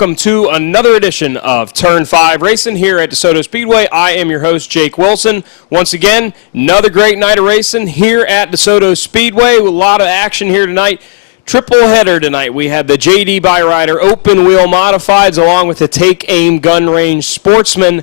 Welcome to another edition of Turn 5 Racing here at Desoto Speedway. I am your host, Jake Wilson. Once again, another great night of racing here at Desoto Speedway. A lot of action here tonight. Triple header tonight. We have the JD Byrider open wheel modifieds along with the Take Aim Gun Range Sportsman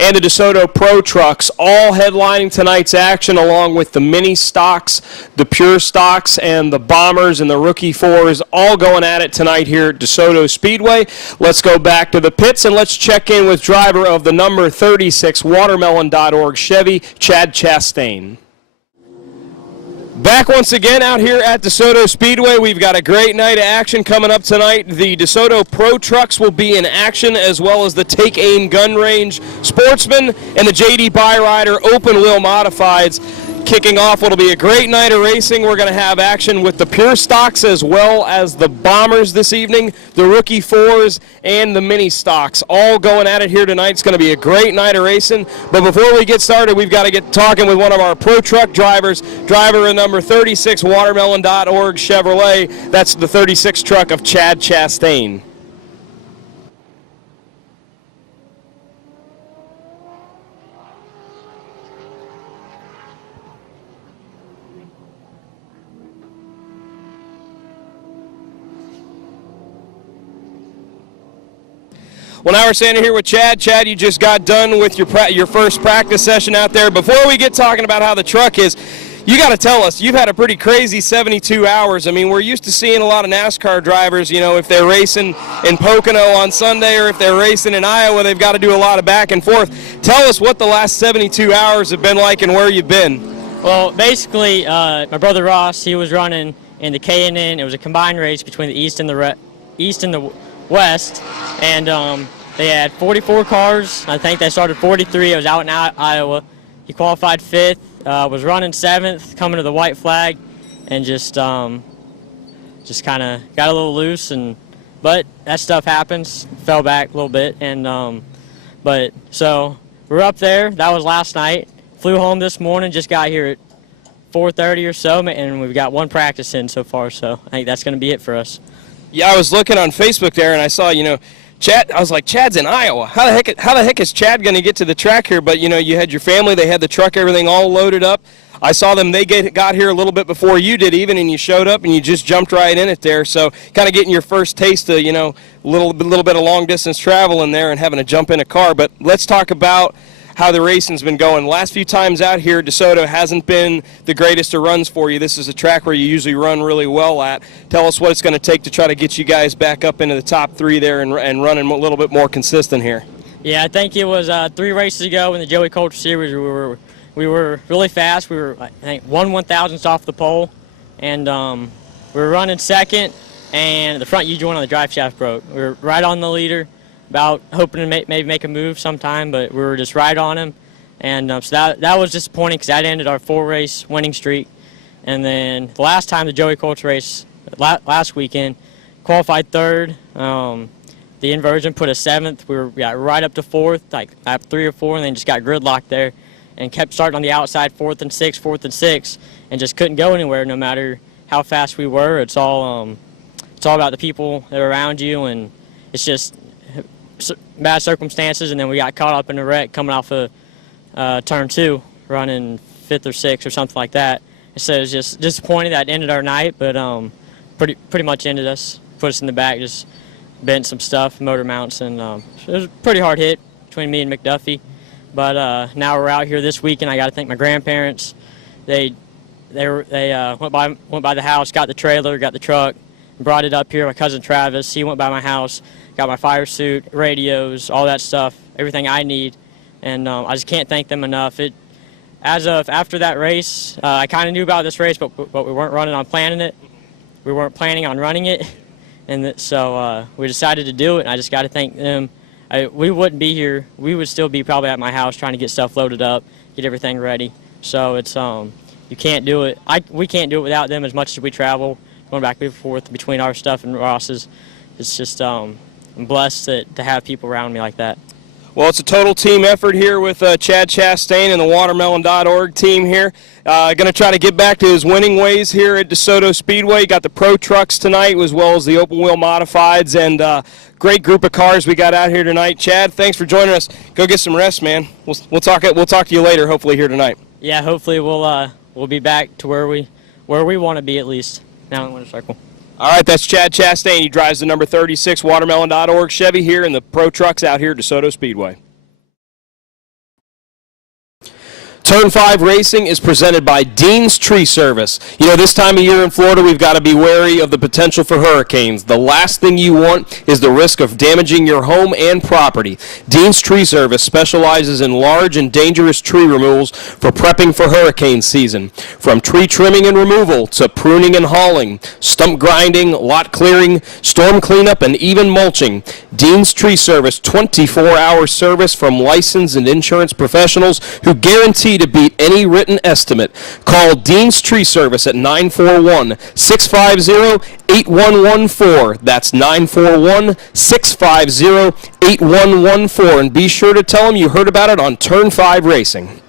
and the DeSoto Pro Trucks, all headlining tonight's action along with the mini stocks, the pure stocks, and the bombers and the rookie fours, all going at it tonight here at DeSoto Speedway. Let's go back to the pits and let's check in with driver of the number 36 Watermelon.org Chevy, Chad Chastain. Back once again out here at DeSoto Speedway. We've got a great night of action coming up tonight. The DeSoto Pro Trucks will be in action, as well as the Take Aim Gun Range Sportsman and the JD Byrider Open Wheel Modifieds. Kicking off what'll be a great night of racing. We're going to have action with the pure stocks as well as the bombers this evening, the rookie fours, and the mini stocks, all going at it here tonight. It's going to be a great night of racing. But before we get started, we've got to get talking with one of our pro truck drivers, driver of number 36 Watermelon.org Chevrolet. That's the 36 truck of Chad Chastain. Well, now we're standing here with Chad. Chad, you just got done with your first practice session out there. Before we get talking about how the truck is, you got to tell us, you've had a pretty crazy 72 hours. I mean, we're used to seeing a lot of NASCAR drivers, you know, if they're racing in Pocono on Sunday or if they're racing in Iowa, they've got to do a lot of back and forth. Tell us what the last 72 hours have been like and where you've been. Well, basically, my brother Ross, he was running in the K&N. It was a combined race between the East and the West, and they had 44 cars. I think they started 43. I was out in Iowa. He qualified 5th, was running 7th, coming to the white flag, and just kind of got a little loose. But that stuff happens. Fell back a little bit, and so we're up there. That was last night. Flew home this morning. Just got here at 4:30 or so, and we've got one practice in so far. So I think that's going to be it for us. Yeah, I was looking on Facebook there, and I saw, you know, Chad. I was like, Chad's in Iowa. How the heck is Chad going to get to the track here? But, you know, you had your family. They had the truck, everything all loaded up. I saw them. They got here a little bit before you did even, and you showed up, and you just jumped right in it there. So kind of getting your first taste of, you know, a little bit of long-distance travel in there and having to jump in a car. But let's talk about how the racing's been going. The last few times out here, DeSoto hasn't been the greatest of runs for you. This is a track where you usually run really well at. Tell us what it's going to take to try to get you guys back up into the top 3 there and running a little bit more consistent here. Yeah, I think it was 3 races ago in the Joey Coulter Series. We were really fast. We were, I think, 1/1000th off the pole, and we were running 2nd, and the front U-joint on the drive shaft broke. We were right on the leader, about hoping to maybe make a move sometime, but we were just right on him. And so that was disappointing because that ended our 4-race winning streak. And then the last time, the Joey Coulter race last weekend, qualified 3rd. The inversion put us 7th. We got right up to 4th, like lap 3 or 4, and then just got gridlocked there and kept starting on the outside, 4th and 6th, and just couldn't go anywhere no matter how fast we were. It's all about the people that are around you, and it's just bad circumstances, and then we got caught up in a wreck coming off of turn 2, running 5th or 6th or something like that. So it was just disappointing that ended our night, but pretty much ended us, put us in the back, just bent some stuff, motor mounts, and it was a pretty hard hit between me and McDuffie. But now we're out here this weekend. I got to thank my grandparents. They went by the house, got the trailer, got the truck, brought it up here. My cousin Travis, he went by my house, got my fire suit, radios, all that stuff, everything I need, and I just can't thank them enough. After that race, I kind of knew about this race, but we weren't planning it. We weren't planning on running it, and so we decided to do it, and I just got to thank them. We wouldn't be here. We would still be probably at my house trying to get stuff loaded up, get everything ready. So it's you can't do it. We can't do it without them as much as we travel, going back and forth between our stuff and Ross's. It's just I'm blessed to have people around me like that. Well, it's a total team effort here with Chad Chastain and the Watermelon.org team here. Going to try to get back to his winning ways here at Desoto Speedway. Got the Pro Trucks tonight as well as the Open Wheel Modifieds, and great group of cars we got out here tonight. Chad, thanks for joining us. Go get some rest, man. We'll talk to you later, hopefully here tonight. Yeah, hopefully we'll be back to where we want to be at least now in the winter circle. All right, that's Chad Chastain. He drives the number 36 Watermelon.org Chevy here in the Pro Trucks out here at DeSoto Speedway. Turn 5 Racing is presented by Dean's Tree Service. You know, this time of year in Florida, we've got to be wary of the potential for hurricanes. The last thing you want is the risk of damaging your home and property. Dean's Tree Service specializes in large and dangerous tree removals for prepping for hurricane season. From tree trimming and removal to pruning and hauling, stump grinding, lot clearing, storm cleanup, and even mulching. Dean's Tree Service, 24-hour service from licensed and insurance professionals who guarantee to beat any written estimate. Call Dean's Tree Service at 941-650-8114. That's 941-650-8114. And be sure to tell them you heard about it on Turn 5 Racing.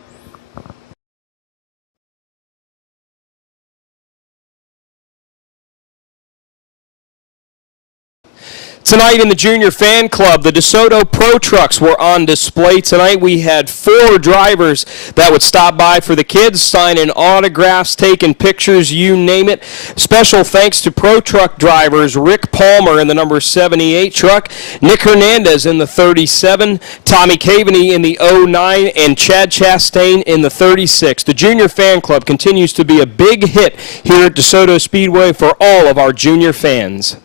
Tonight in the Junior Fan Club, the DeSoto Pro Trucks were on display tonight. We had 4 drivers that would stop by for the kids, signing autographs, taking pictures, you name it. Special thanks to Pro Truck drivers Rick Palmer in the number 78 truck, Nick Hernandez in the 37, Tommy Caveney in the 09, and Chad Chastain in the 36. The Junior Fan Club continues to be a big hit here at DeSoto Speedway for all of our junior fans.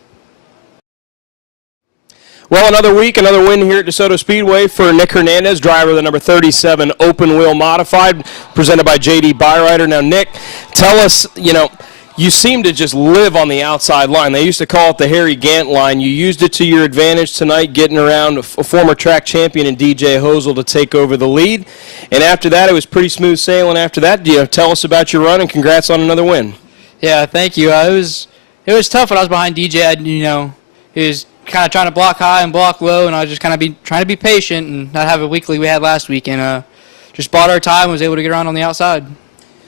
Well, another week, another win here at DeSoto Speedway for Nick Hernandez, driver of the number 37 Open Wheel Modified, presented by J.D. Byrider. Now, Nick, tell us, you seem to just live on the outside line. They used to call it the Harry Gant line. You used it to your advantage tonight, getting around a former track champion in DJ Hosel to take over the lead. And after that, it was pretty smooth sailing after that. Tell us about your run, and congrats on another win. Yeah, thank you. It was tough when I was behind DJ. He was kind of trying to block high and block low, and I was just kind of trying to be patient and not have a weekly we had last week, and just bought our time and was able to get around on the outside.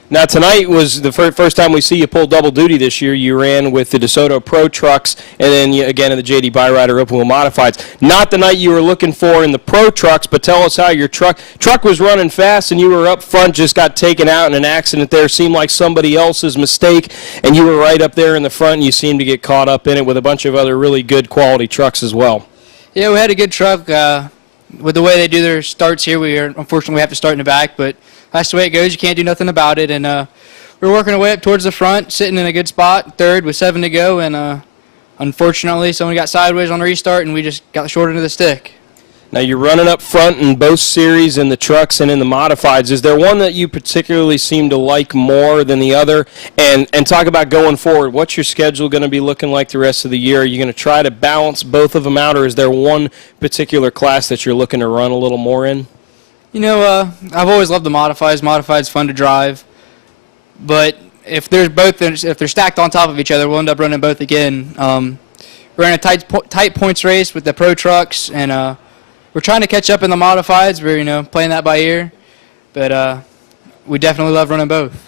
Now, tonight was the first time we see you pull double duty this year. You ran with the DeSoto Pro Trucks and then again in the J.D. Byrider Open Wheel Modifieds. Not the night you were looking for in the Pro Trucks, but tell us how your truck was running fast and you were up front, just got taken out in an accident there. Seemed like somebody else's mistake, and you were right up there in the front, and you seemed to get caught up in it with a bunch of other really good quality trucks as well. Yeah, we had a good truck. With the way they do their starts here, unfortunately we have to start in the back, but that's the way it goes. You can't do nothing about it. And we're working our way up towards the front, sitting in a good spot, third with 7 to go. And unfortunately, someone got sideways on the restart, and we just got the short end of the stick. Now, you're running up front in both series, in the trucks and in the modifieds. Is there one that you particularly seem to like more than the other? And talk about going forward. What's your schedule going to be looking like the rest of the year? Are you going to try to balance both of them out, or is there one particular class that you're looking to run a little more in? I've always loved the modifieds. Modifieds fun to drive, but if they're stacked on top of each other, we'll end up running both again. We're in a tight points race with the Pro Trucks, and we're trying to catch up in the modifieds. We're playing that by ear, but we definitely love running both.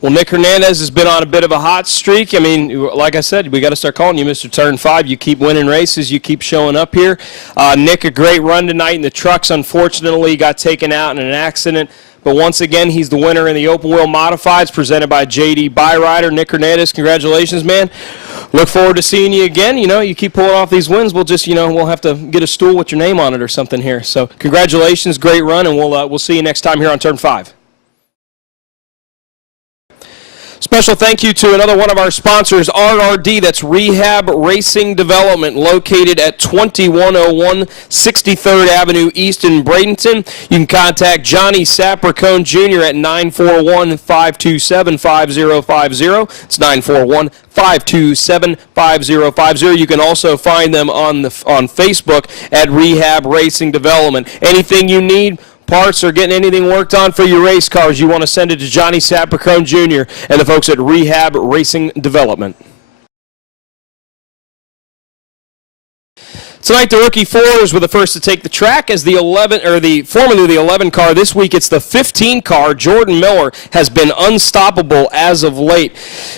Well, Nick Hernandez has been on a bit of a hot streak. I mean, like I said, we got to start calling you Mr. Turn 5. You keep winning races. You keep showing up here. Nick, a great run tonight in the trucks. Unfortunately, got taken out in an accident. But once again, he's the winner in the Open Wheel Modifieds presented by J.D. Byrider. Nick Hernandez, congratulations, man. Look forward to seeing you again. You keep pulling off these wins. We'll just, we'll have to get a stool with your name on it or something here. So congratulations, great run, and we'll see you next time here on Turn 5. Special thank you to another one of our sponsors, RRD, that's Rehab Racing Development, located at 2101 63rd Avenue East in Bradenton. You can contact Johnny Sapricone Jr. at 941-527-5050. It's 941-527-5050. You can also find them on Facebook at Rehab Racing Development. Anything you need, parts or getting anything worked on for your race cars, you want to send it to Johnny Sappercrone Jr. and the folks at Rehab Racing Development. Tonight, the rookie fours were the first to take the track as formerly the 11 car. This week, it's the 15 car. Jordan Miller has been unstoppable as of late.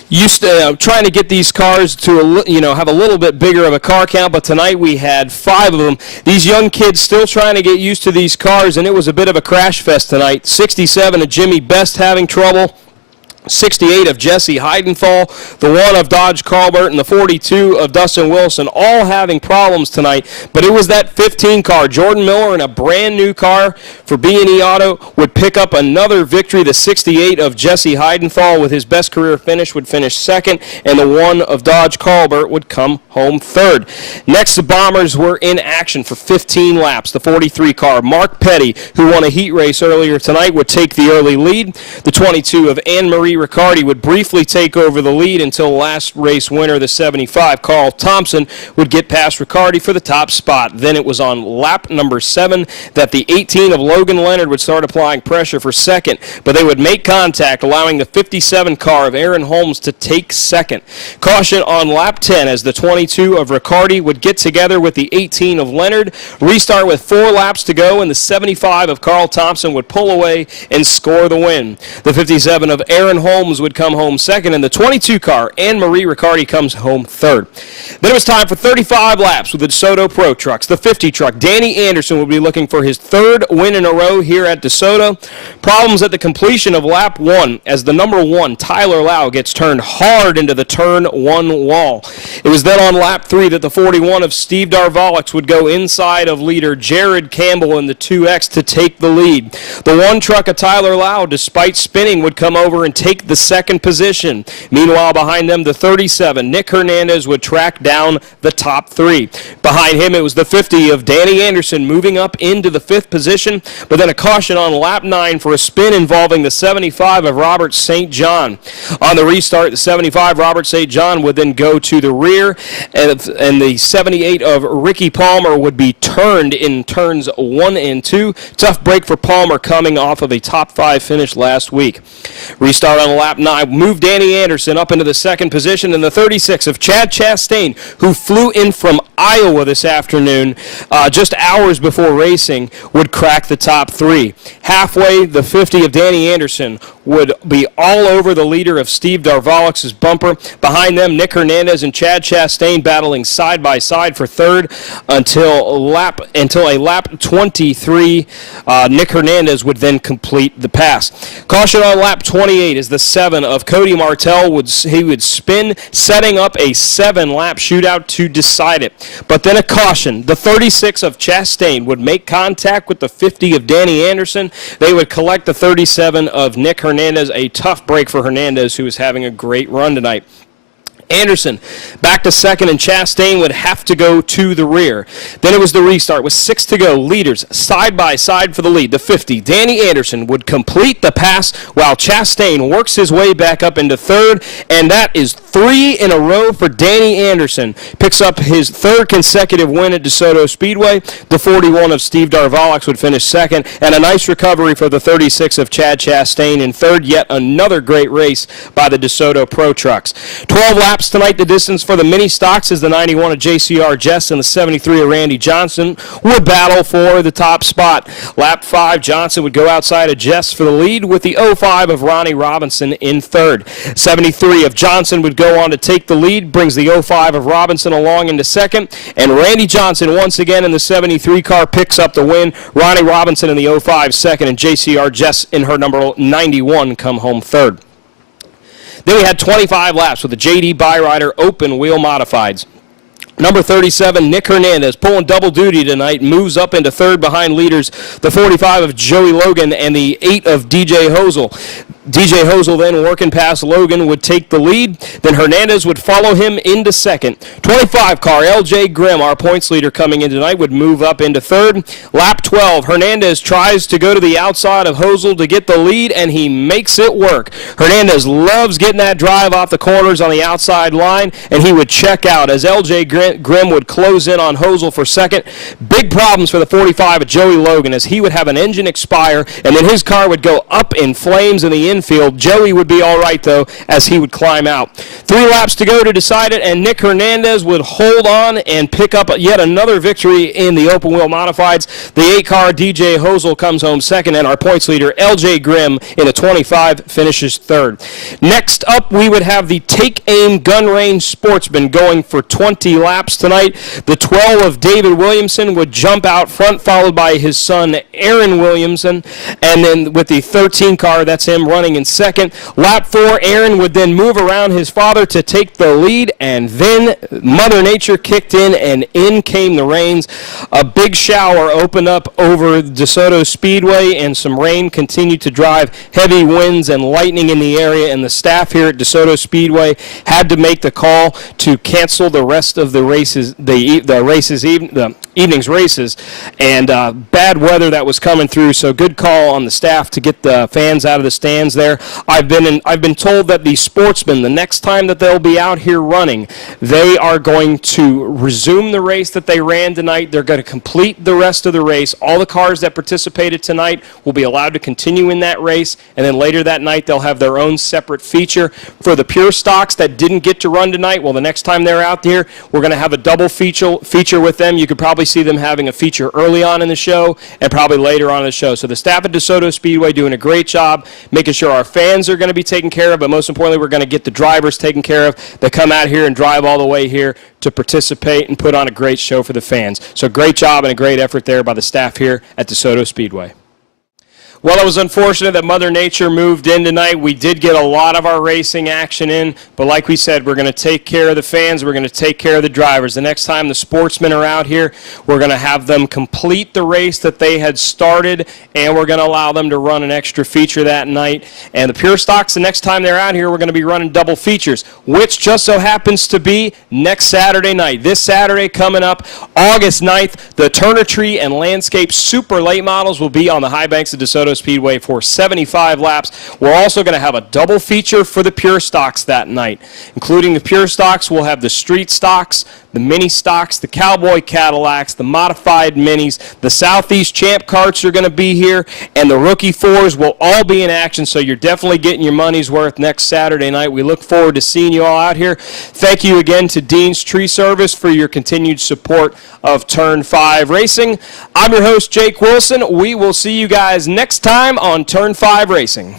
Used to trying to get these cars to have a little bit bigger of a car count, but tonight we had 5 of them. These young kids still trying to get used to these cars, and it was a bit of a crash fest tonight. 67 of Jimmy Best having trouble. 68 of Jesse Heidenfall, the 1 of Dodge Colbert, and the 42 of Dustin Wilson, all having problems tonight. But it was that 15 car. Jordan Miller in a brand new car for B&E Auto would pick up another victory. The 68 of Jesse Heidenfall with his best career finish would finish second, and the 1 of Dodge Colbert would come home third. Next, the Bombers were in action for 15 laps. The 43 car, Mark Petty, who won a heat race earlier tonight, would take the early lead. The 22 of Anne-Marie Riccardi would briefly take over the lead until last race winner, the 75, Carl Thompson, would get past Riccardi for the top spot. Then it was on lap number 7 that the 18 of Logan Leonard would start applying pressure for second, but they would make contact, allowing the 57 car of Aaron Holmes to take second. Caution on lap 10 as the 22 of Riccardi would get together with the 18 of Leonard, restart with 4 laps to go, and the 75 of Carl Thompson would pull away and score the win. The 57 of Aaron Holmes would come home second, and the 22 car, Anne-Marie Riccardi, comes home third. Then it was time for 35 laps with the DeSoto Pro Trucks. The 50 truck, Danny Anderson, will be looking for his 3rd win in a row here at DeSoto. Problems at the completion of lap 1 as the number 1, Tyler Lau, gets turned hard into the turn 1 wall. It was then on lap 3 that the 41 of Steve Darvalix would go inside of leader Jared Campbell in the 2X to take the lead. The 1 truck of Tyler Lau, despite spinning, would come over and take the second position. Meanwhile, behind them, the 37, Nick Hernandez, would track down the top 3. Behind him, it was the 50 of Danny Anderson moving up into the 5th position, but then a caution on lap 9 for a spin involving the 75 of Robert St. John. On the restart, the 75 Robert St. John would then go to the rear, and the 78 of Ricky Palmer would be turned in turns 1 and 2. Tough break for Palmer coming off of a top 5 finish last week. Restart on lap 9 moved Danny Anderson up into the 2nd position, and the 36 of Chad Chastain, who flew in from Iowa this afternoon just hours before racing, would crack the top 3. Halfway, the 50 of Danny Anderson would be all over the leader of Steve Darvalix's bumper. Behind them, Nick Hernandez and Chad Chastain battling side by side for 3rd until a lap 23. Nick Hernandez would then complete the pass. Caution on lap 28 is the 7 of Cody Martell would spin, setting up a 7-lap shootout to decide it. But then a caution. The 36 of Chastain would make contact with the 50 of Danny Anderson. They would collect the 37 of Nick Hernandez. A tough break for Hernandez, who is having a great run tonight. Anderson back to 2nd, and Chastain would have to go to the rear. Then it was the restart with 6 to go. Leaders side by side for the lead. The 50, Danny Anderson, would complete the pass while Chastain works his way back up into 3rd, and that is 3 in a row for Danny Anderson. Picks up his 3rd consecutive win at DeSoto Speedway. The 41 of Steve Darvalix would finish 2nd, and a nice recovery for the 36 of Chad Chastain in 3rd. Yet another great race by the DeSoto Pro Trucks. 12 laps tonight. The distance for the mini stocks is the 91 of JCR Jess and the 73 of Randy Johnson would battle for the top spot. Lap 5, Johnson would go outside of Jess for the lead with the 05 of Ronnie Robinson in 3rd. 73 of Johnson would go on to take the lead, brings the 05 of Robinson along into 2nd, and Randy Johnson once again in the 73 car picks up the win. Ronnie Robinson in the 05 2nd, and JCR Jess in her number 91 come home 3rd. Then we had 25 laps with the J.D. Byrider Open Wheel Modifieds. Number 37, Nick Hernandez, pulling double duty tonight, moves up into 3rd behind leaders, the 45 of Joey Logan and the 8 of DJ Hosel. DJ Hosel then working past Logan would take the lead. Then Hernandez would follow him into second. 25 car LJ Grimm, our points leader coming in tonight, would move up into third. Lap 12, Hernandez tries to go to the outside of Hosel to get the lead, and he makes it work. Hernandez loves getting that drive off the corners on the outside line, and he would check out as LJ Grimm would close in on Hosel for second. Big problems for the 45 of Joey Logan as he would have an engine expire, and then his car would go up in flames in the infield. Joey would be all right, though, as he would climb out. 3 laps to go to decide it, and Nick Hernandez would hold on and pick up yet another victory in the open wheel modifieds. The 8-car DJ Hosel comes home second, and our points leader LJ Grimm in a 25 finishes third. Next up, we would have the Take Aim Gun Range Sportsman going for 20 laps tonight. The 12 of David Williamson would jump out front, followed by his son Aaron Williamson, and then with the 13 car, that's him running in second. Lap 4, Aaron would then move around his father to take the lead, and then Mother Nature kicked in, and in came the rains. A big shower opened up over DeSoto Speedway, and some rain continued to drive heavy winds and lightning in the area, and the staff here at DeSoto Speedway had to make the call to cancel the rest of the races, the evening's races, and bad weather that was coming through, so good call on the staff to get the fans out of the stands there. I've been told that the Sportsmen, the next time that they'll be out here running, they are going to resume the race that they ran tonight. They're going to complete the rest of the race. All the cars that participated tonight will be allowed to continue in that race, and then later that night they'll have their own separate feature. For the pure stocks that didn't get to run tonight, well, the next time they're out there, we're going to have a double feature with them. You could probably see them having a feature early on in the show and probably later on in the show. So the staff at DeSoto Speedway doing a great job making sure our fans are going to be taken care of, but most importantly, we're going to get the drivers taken care of that come out here and drive all the way here to participate and put on a great show for the fans. So great job and a great effort there by the staff here at DeSoto Speedway. Well, it was unfortunate that Mother Nature moved in tonight. We did get a lot of our racing action in, but like we said, we're going to take care of the fans. We're going to take care of the drivers. The next time the Sportsmen are out here, we're going to have them complete the race that they had started, and we're going to allow them to run an extra feature that night. And the Pure Stocks, the next time they're out here, we're going to be running double features, which just so happens to be next Saturday night. This Saturday coming up, August 9th, the Turner Tree and Landscape Super Late Models will be on the high banks of DeSoto Speedway for 75 laps. We're also going to have a double feature for the Pure Stocks that night. Including the Pure Stocks, we'll have the Street Stocks, the Mini Stocks, the Cowboy Cadillacs, the Modified Minis, the Southeast Champ Karts are going to be here, and the Rookie 4s will all be in action, so you're definitely getting your money's worth next Saturday night. We look forward to seeing you all out here. Thank you again to Dean's Tree Service for your continued support of Turn 5 Racing. I'm your host, Jake Wilson. We will see you guys next time on Turn 5 Racing.